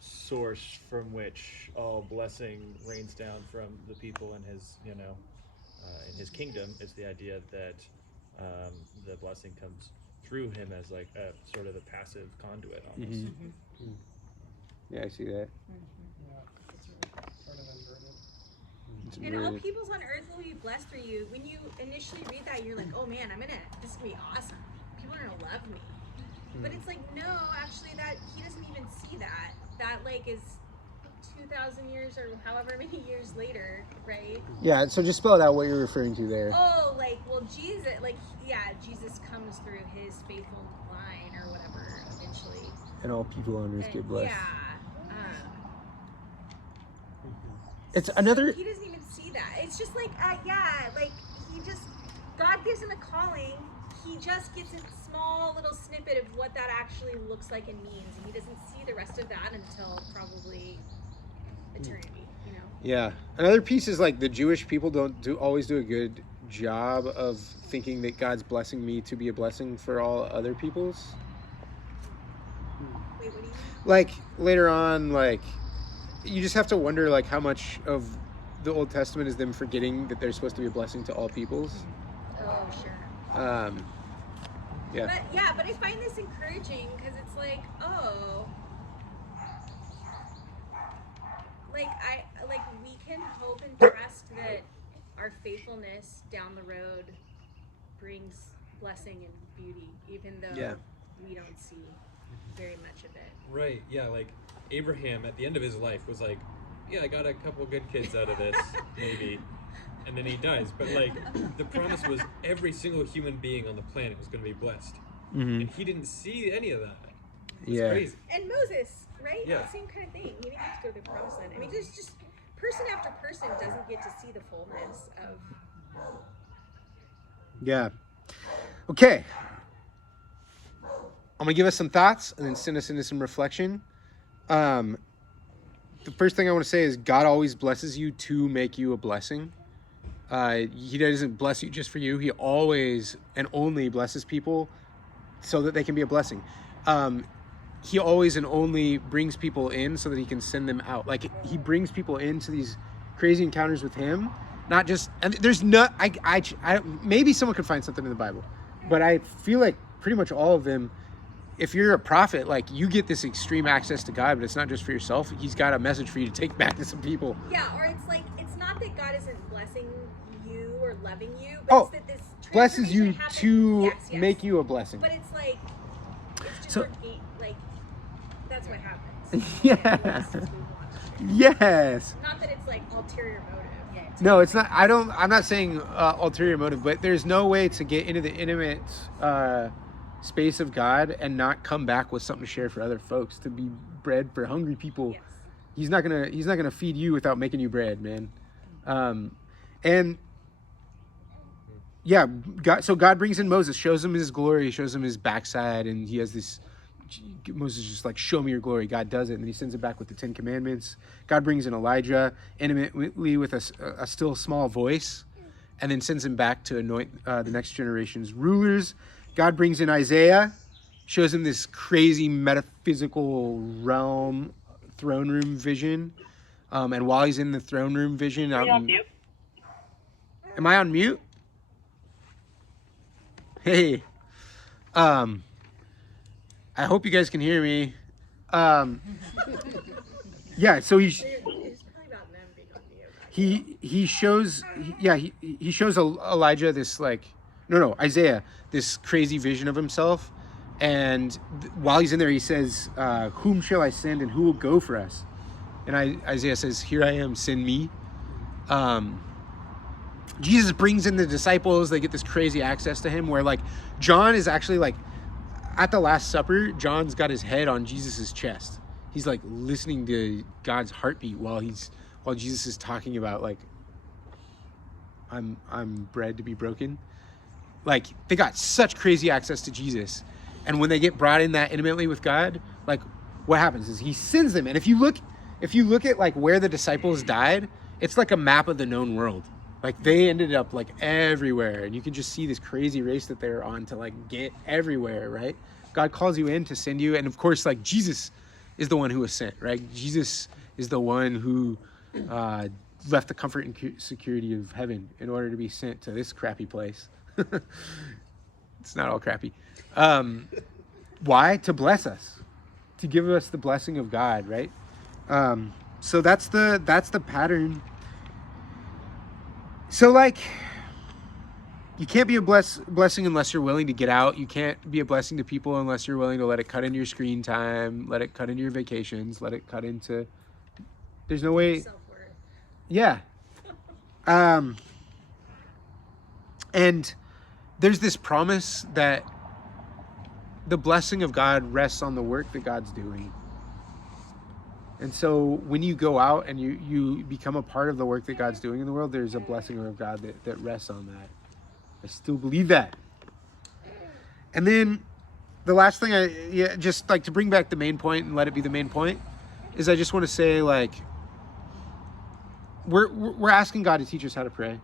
source from which all blessing rains down from the people in his, in his kingdom, is the idea that the blessing comes through him as like a sort of a passive conduit almost. Yeah, I see that. Sort of inverted. It's And all brilliant. peoples on earth will be blessed through you. When you initially read that, you're like, oh man, this is gonna be awesome. People are gonna love me. But it's like, no, actually, that he doesn't even see that. That like is 2,000 years or however many years later, right? Yeah, so just spell it out what you're referring to there. Oh, like, well, Jesus, Jesus comes through his faithful line or whatever eventually. And all people on earth get blessed. Yeah. It's another... He doesn't even see that. It's just like, God gives him a calling. He just gets a small little snippet of what that actually looks like and means. And he doesn't see the rest of that until probably eternity, Yeah. Another piece is like the Jewish people don't always do a good job of thinking that God's blessing me to be a blessing for all other peoples. Wait, what do you mean? Like later on, like you just have to wonder like how much of the Old Testament is them forgetting that they're supposed to be a blessing to all peoples. Oh, sure. Yeah. But I find this encouraging because it's like, oh, like we can hope and trust that our faithfulness down the road brings blessing and beauty, even though Yeah. we don't see very much of it. Right, yeah, like Abraham at the end of his life was like, yeah, I got a couple good kids out of this, maybe. And then he dies. But like the promise was every single human being on the planet was going to be blessed. Mm-hmm. And he didn't see any of that. It was Yeah. crazy. And Moses, right? Yeah. Same kind of thing. He didn't get to go to the promised land. I mean, there's just person after person doesn't get to see the fullness of. Yeah. Okay. I'm gonna give us some thoughts and then send us into some reflection. The first thing I want to say is God always blesses you to make you a blessing. He doesn't bless you just for you. He always and only blesses people so that they can be a blessing. He always and only brings people in so that he can send them out. Like he brings people into these crazy encounters with him. Not just, and there's not, I maybe someone could find something in the Bible, but I feel like pretty much all of them, if you're a prophet, like you get this extreme access to God, but it's not just for yourself. He's got a message for you to take back to some people. Yeah, or it's like, it's not that God isn't blessing you or loving you, but it's that this Blesses you transformation to happens. Yes. make you a blessing. But it's like, it's just So- like, that's what happens. Yeah. Yes. Not that it's like ulterior motive. No, it's not. I'm not saying ulterior motive, but there's no way to get into the intimate space of God and not come back with something to share for other folks, to be bread for hungry people. Yes. He's not gonna feed you without making you bread, man. And yeah, God brings in Moses, shows him his glory, shows him his backside, and he has this. Moses just like, show me your glory. God does it, and then he sends it back with the 10 Commandments. God brings in Elijah intimately with a still small voice, and then sends him back to anoint the next generation's rulers. God brings in Isaiah, shows him this crazy metaphysical realm, throne room vision. And while he's in the throne room vision, am I on mute? Hey. I hope you guys can hear me. Yeah, so It's probably about them being on mute. he shows Elijah this Isaiah this crazy vision of himself, and while he's in there he says, whom shall I send and who will go for us? And Isaiah says, here I am, send me. Jesus brings in the disciples. They get this crazy access to him where like John is actually like, at the Last Supper, John's got his head on Jesus's chest. He's like listening to God's heartbeat while Jesus is talking about like, I'm bread to be broken. Like they got such crazy access to Jesus. And when they get brought in that intimately with God, like what happens is he sends them. And if you look at like where the disciples died, it's like a map of the known world. Like they ended up like everywhere, and you can just see this crazy race that they're on to like get everywhere, right? God calls you in to send you, and of course, like Jesus is the one who was sent, right? Jesus is the one who left the comfort and security of heaven in order to be sent to this crappy place. It's not all crappy. Why? To bless us, to give us the blessing of God, right? So that's the pattern. So like, you can't be a blessing unless you're willing to get out. You can't be a blessing to people unless you're willing to let it cut into your screen time, let it cut into your vacations, let it cut into, there's no way. Self-worth. Yeah. And there's this promise that the blessing of God rests on the work that God's doing. And so when you go out and you become a part of the work that God's doing in the world, there's a blessing of God that rests on that. I still believe that. And then the last thing just like to bring back the main point and let it be the main point is I just want to say like, we're asking God to teach us how to pray.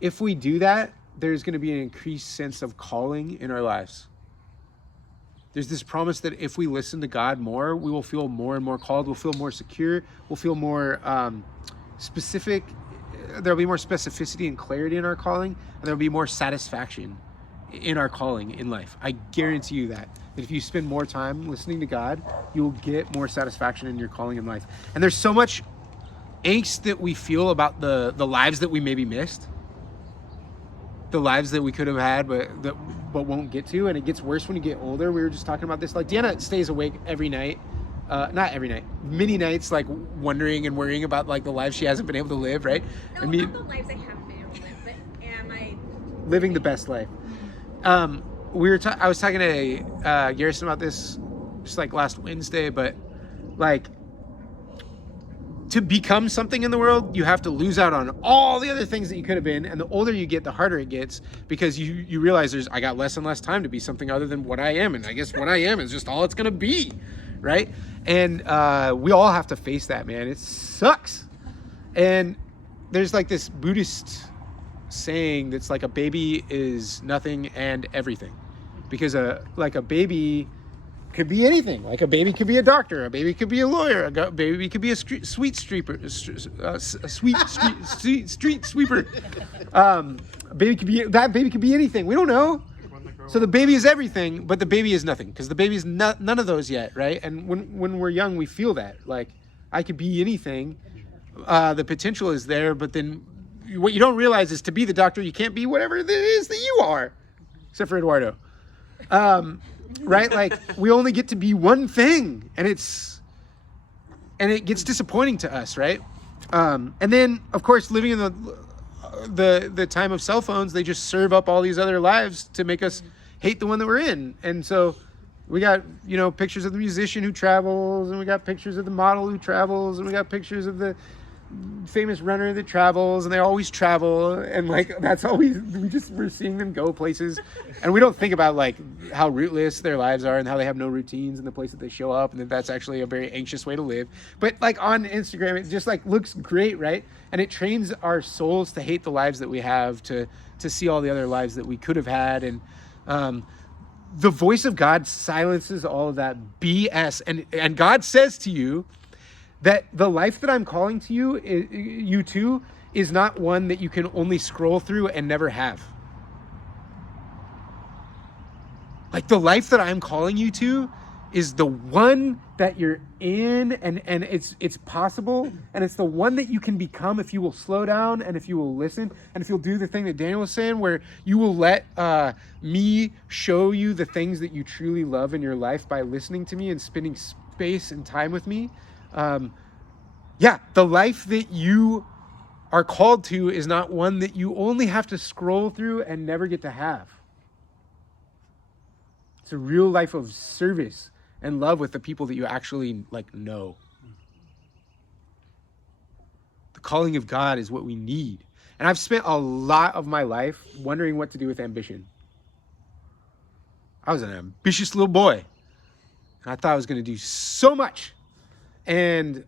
If we do that, there's going to be an increased sense of calling in our lives. There's this promise that if we listen to God more, we will feel more and more called. We'll feel more secure. We'll feel more specific. There'll be more specificity and clarity in our calling, and there'll be more satisfaction in our calling in life. I guarantee you that if you spend more time listening to God, you will get more satisfaction in your calling in life. And there's so much angst that we feel about the lives that we maybe missed, the lives that we could have had but won't get to, and it gets worse when you get older. We were just talking about this. Like, Deanna stays awake every night, not every night, many nights, like wondering and worrying about like the life she hasn't been able to live, right? No, I mean, not the lives I haven't been able to live, but am I living the best life. I was talking to Garrison about this just like last Wednesday, but like, to become something in the world, you have to lose out on all the other things that you could have been. And the older you get, the harder it gets, because you realize I got less and less time to be something other than what I am. And I guess what I am is just all it's going to be. Right. And we all have to face that, man. It sucks. And there's like this Buddhist saying that's like a baby is nothing and everything, because a baby could be anything. Like a baby could be a doctor, a baby could be a lawyer, a baby could be a street sweeper. A baby could be anything. We don't know. So the baby is everything, but the baby is nothing, because the baby is none of those yet, right? And when we're young, we feel that like I could be anything. The potential is there, but then what you don't realize is to be the doctor, you can't be whatever it is that you are, except for Eduardo. Right? Like, we only get to be one thing, and it gets disappointing to us, right? And then, of course, living in the time of cell phones, they just serve up all these other lives to make us hate the one that we're in. And so we got, pictures of the musician who travels, and we got pictures of the model who travels, and we got pictures of the famous runner that travels, and they always travel, and like that's all we're seeing them go places, and we don't think about like how rootless their lives are and how they have no routines in the place that they show up, and that's actually a very anxious way to live. But like on Instagram, it just like looks great, right? And it trains our souls to hate the lives that we have, to see all the other lives that we could have had. And the voice of God silences all of that BS, and God says to you that the life that I'm calling to you to is not one that you can only scroll through and never have. Like, the life that I'm calling you to is the one that you're in, and it's possible, and it's the one that you can become if you will slow down and if you will listen, and if you'll do the thing that Daniel was saying, where you will let me show you the things that you truly love in your life by listening to me and spending space and time with me. The life that you are called to is not one that you only have to scroll through and never get to have. It's a real life of service and love with the people that you actually know. The calling of God is what we need. And I've spent a lot of my life wondering what to do with ambition. I was an ambitious little boy, and I thought I was going to do so much. And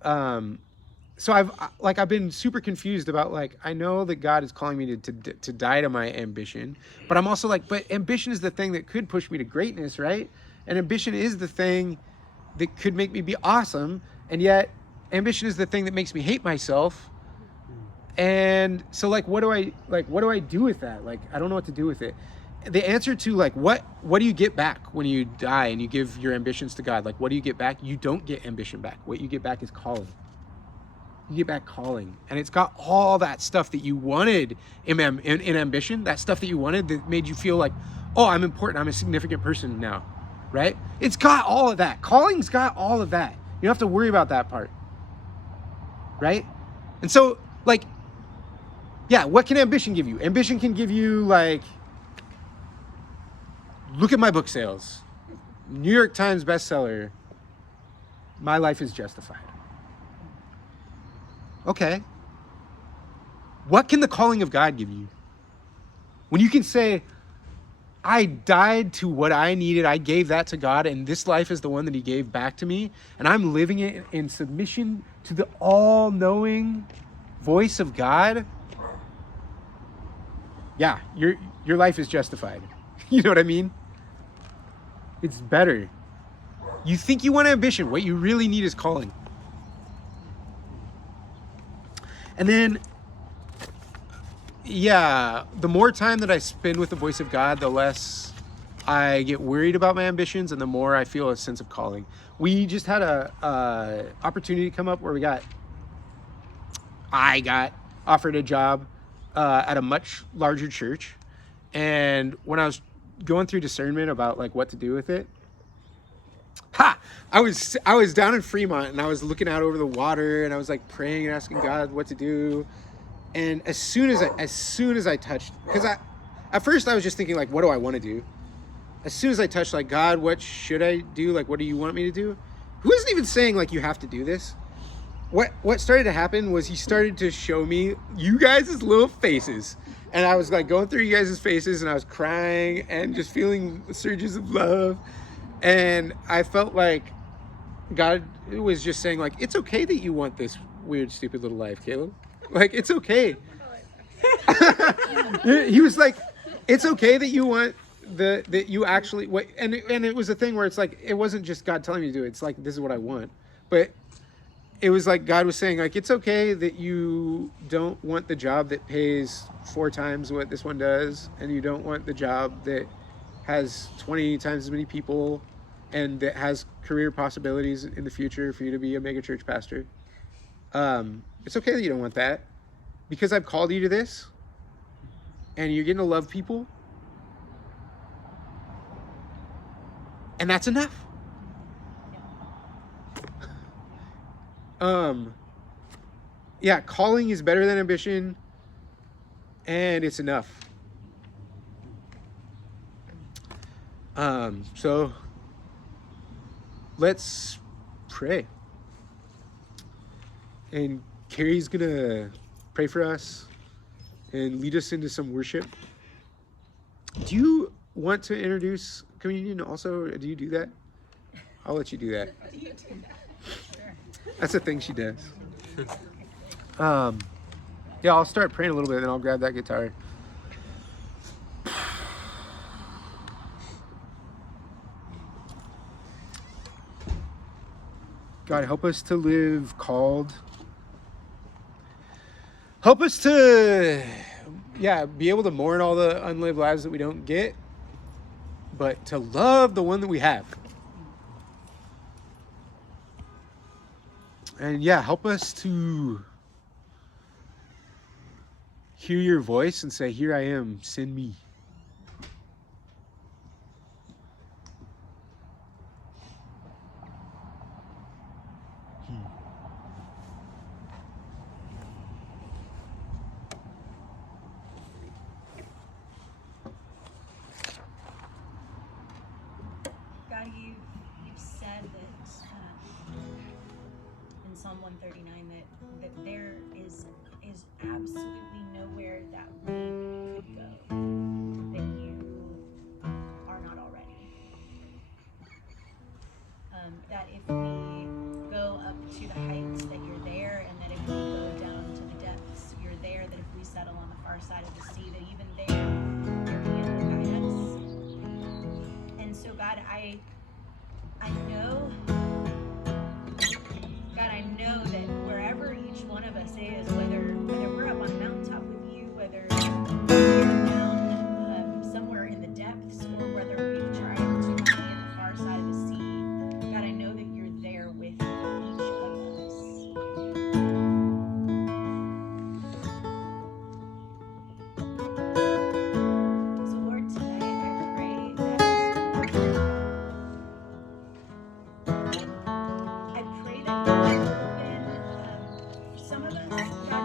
so I've been super confused about, I know that God is calling me to die to my ambition, but I'm also but ambition is the thing that could push me to greatness, right? And ambition is the thing that could make me be awesome, and yet ambition is the thing that makes me hate myself. And so what do I do with that? I don't know what to do with it. The answer to what do you get back when you die and you give your ambitions to God? What do you get back? You don't get ambition back. What you get back is calling. You get back calling, and it's got all that stuff that you wanted in ambition, that stuff that you wanted that made you feel like, oh, I'm important, I'm a significant person now, right? It's got all of that. Calling's got all of that. You don't have to worry about that part, right? And so, what can ambition give you? Ambition can give you, look at my book sales. New York Times bestseller. My life is justified. Okay. What can the calling of God give you? When you can say, I died to what I needed, I gave that to God, and this life is the one that he gave back to me, and I'm living it in submission to the all-knowing voice of God. Yeah, your life is justified. You know what I mean? It's better. You think you want ambition. What you really need is calling. And then, yeah, the more time that I spend with the voice of God, the less I get worried about my ambitions, and the more I feel a sense of calling. We just had a opportunity come up where I got offered a job at a much larger church, and when I was going through discernment about like what to do with it, I was down in Fremont, and I was looking out over the water, and I was like praying and asking God what to do. And as soon as I touched, because at first I was just thinking like, what do I want to do? As soon as I touched, like, God, what should I do? Like, what do you want me to do? He wasn't even saying like you have to do this. What started to happen was he started to show me you guys' little faces, and I was like going through you guys' faces, and I was crying and just feeling surges of love, and I felt like God was just saying like, it's okay that you want this weird, stupid little life, Caleb. Like, it's okay. He was like, it's okay that you want that you actually what, and it was a thing where it's like, it wasn't just God telling me to do it. It's like, this is what I want. But it was like God was saying like, it's okay that you don't want the job that pays 4 times what this one does, and you don't want the job that has 20 times as many people and that has career possibilities in the future for you to be a mega church pastor. It's okay that you don't want that, because I've called you to this, and you're getting to love people, and that's enough. Yeah, calling is better than ambition, and it's enough. So let's pray. And Carrie's gonna pray for us and lead us into some worship. Do you want to introduce communion also? Do you do that? I'll let you do that. That's a thing she does. Yeah, I'll start praying a little bit, and I'll grab that guitar. God, help us to live called. Help us to, be able to mourn all the unlived lives that we don't get, but to love the one that we have. And help us to hear your voice and say, here I am, send me. God, you've said that in Psalm 139 that there is absolutely nowhere that we could go that you are not already. That if we go up to the heights, that you're there, and that if we go down to the depths, you're there. That if we settle on the far side of the sea, that even there your hand will guide us. And so, God, I know, God, I know that wherever each one of us is, whether we're up on a mountaintop with you, whether we're down somewhere in the depths, or whether we've tried to be on the far side of the sea, God, I know that you're there with each of us. So, Lord, tonight I pray that you would open, some of us, God,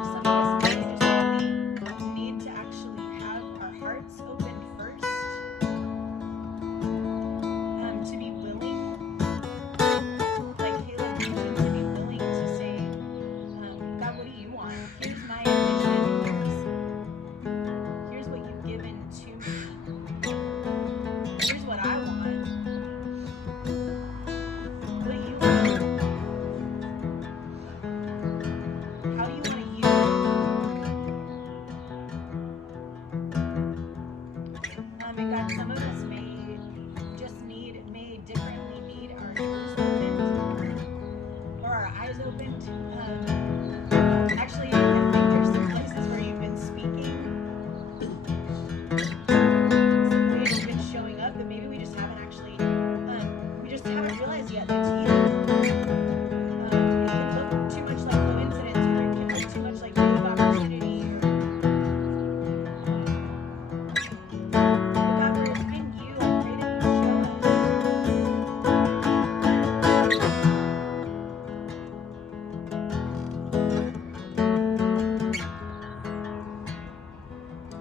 haven't realized yet that it's you. It can look too much like coincidence, or it can look too much like big opportunity. But God, where it's been you, I pray that you show us.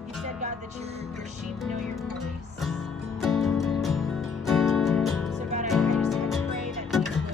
You said, God, that your sheep know your voice. So God, I pray that you would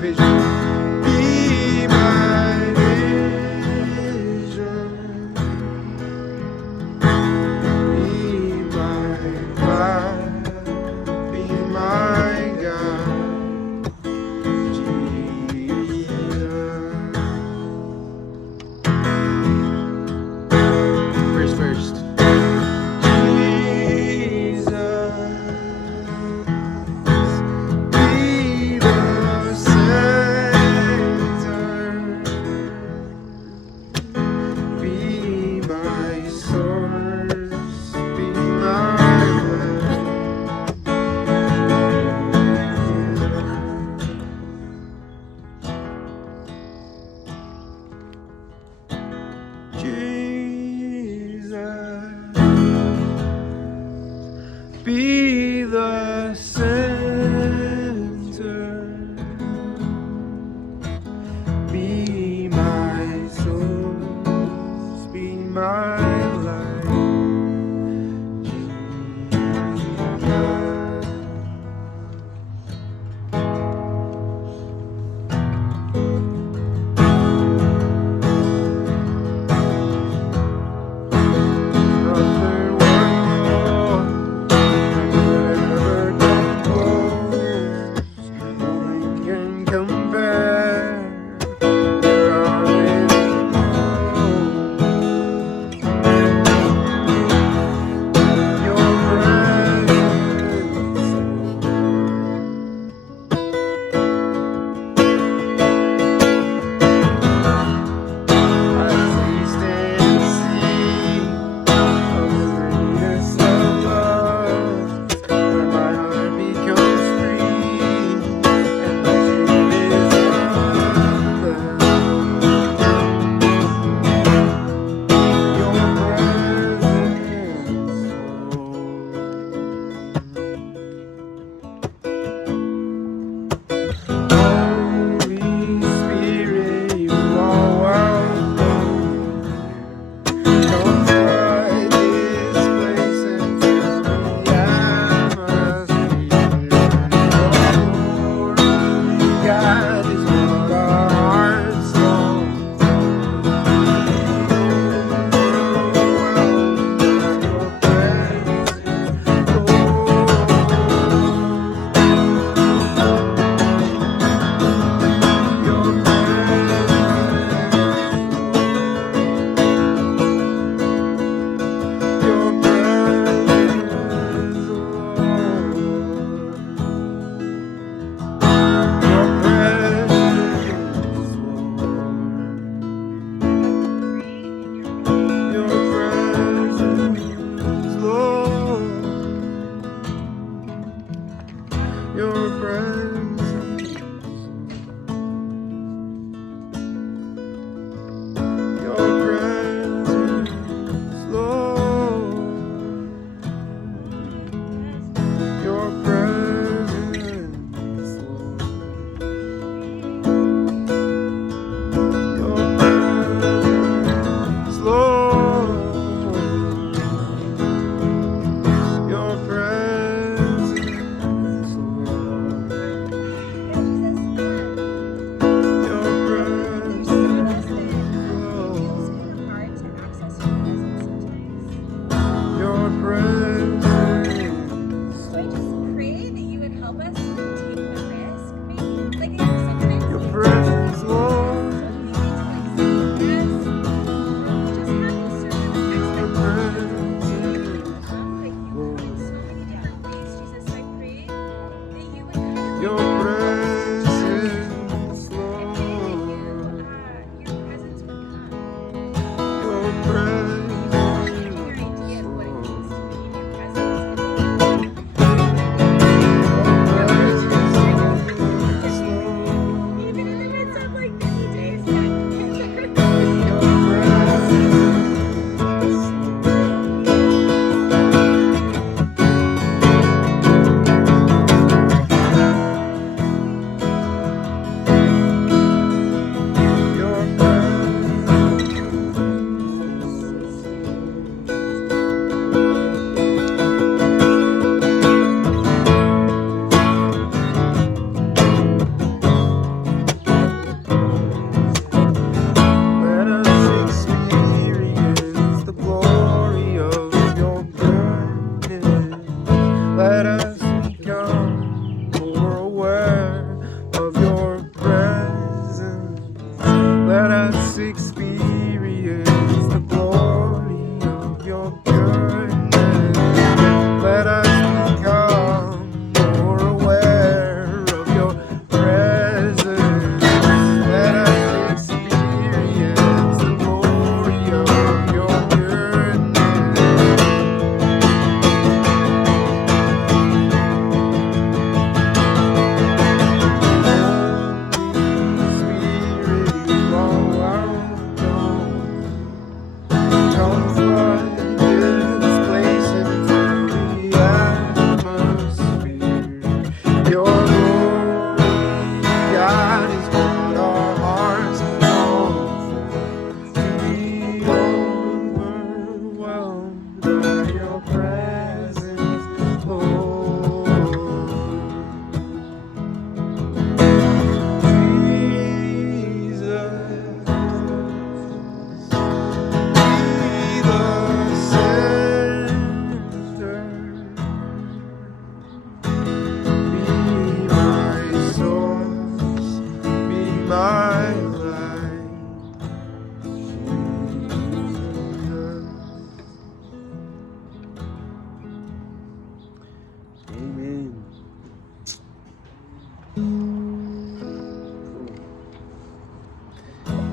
vision. Be my vision. Be my God. Be my God. Jesus. Verse first. Jesus, be the center, be my source, be my life. Jesus, be the center, be my source, be my life. Your presence.